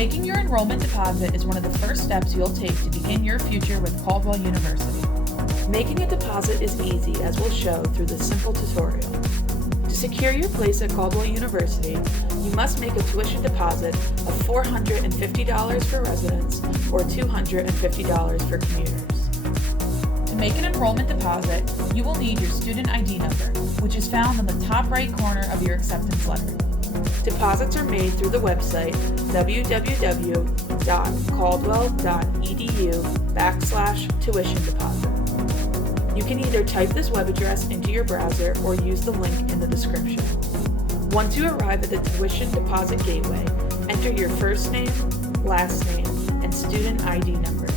Making your enrollment deposit is one of the first steps you'll take to begin your future with Caldwell University. Making a deposit is easy, as we'll show through this simple tutorial. To secure your place at Caldwell University, you must make a tuition deposit of $450 for residents or $250 for commuters. To make an enrollment deposit, you will need your student ID number, which is found on the top right corner of your acceptance letter. Deposits are made through the website www.caldwell.edu/tuition deposit. You can either type this web address into your browser or use the link in the description. Once you arrive at the tuition deposit gateway, enter your first name, last name, and student ID number.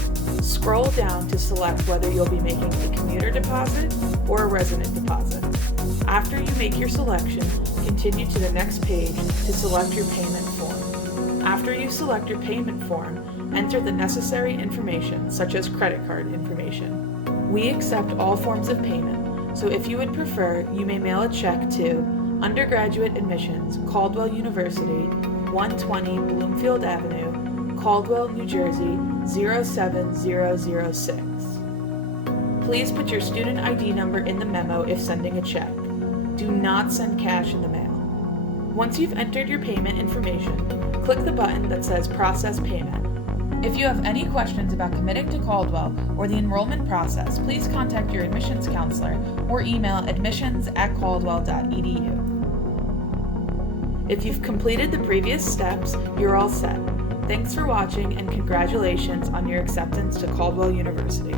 Scroll down to select whether you'll be making a commuter deposit or a resident deposit. After you make your selection, continue to the next page to select your payment form. After you select your payment form, enter the necessary information such as credit card information. We accept all forms of payment, so if you would prefer, you may mail a check to Undergraduate Admissions, Caldwell University, 120 Bloomfield Avenue, Caldwell, New Jersey, 07006. Please put your student ID number in the memo if sending a check. Do not send cash in the mail. Once you've entered your payment information, click the button that says Process Payment. If you have any questions about committing to Caldwell or the enrollment process, please contact your admissions counselor or email admissions@caldwell.edu. If you've completed the previous steps, you're all set. Thanks for watching and congratulations on your acceptance to Caldwell University.